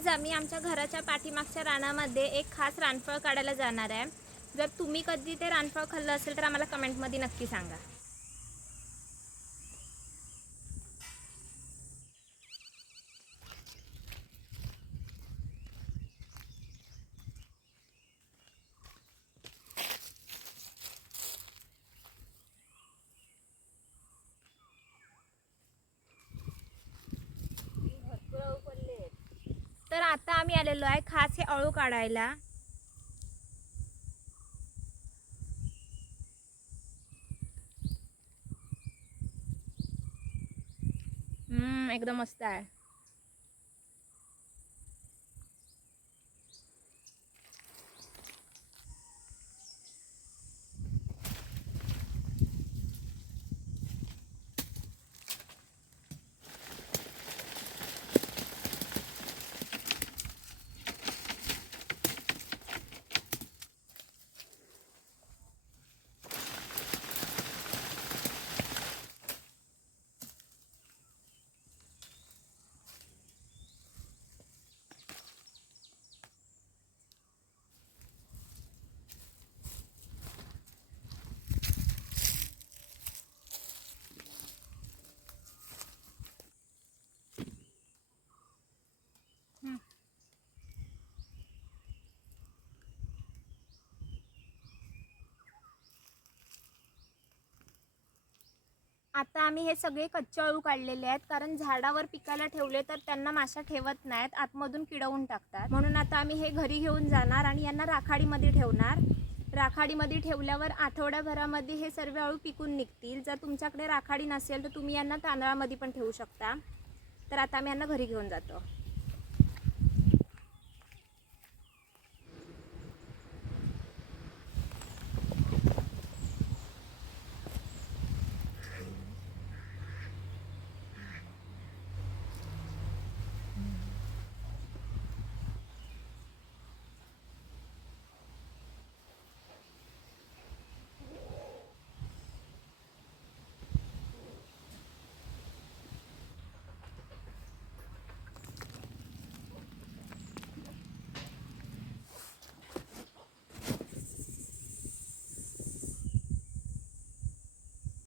आज आम्ही आमच्या घराच्या पाठीमागच्या रानामध्ये एक खास रानफळ काढायला जाणार आहे। जर तुम्ही कधी ते रानफळ खाल्लं असेल तर आम्हाला कमेंटमध्ये नक्की सांगा। तर आता आम्ही आलेलो आहे खास हे अळू काढायला। एकदम मस्त आहे। आता आम्ही हे सगळे कच्चे अळू काढलेले आहेत, कारण झाडावर पिकाला ठेवले तर त्यांना माशा ठेवत नाहीत, आतमधून किडवून टाकतात। म्हणून आता आम्ही हे घरी घेऊन जाणार आणि यांना राखाडीमध्ये ठेवणार। राखाडीमध्ये ठेवल्यावर आठवड्याभरामध्ये हे सर्व अळू पिकून निघतील। जर तुमच्याकडे राखाडी नसेल तर तुम्ही यांना तांदळामध्ये पण ठेवू शकता। तर आता आम्ही यांना घरी घेऊन जातो।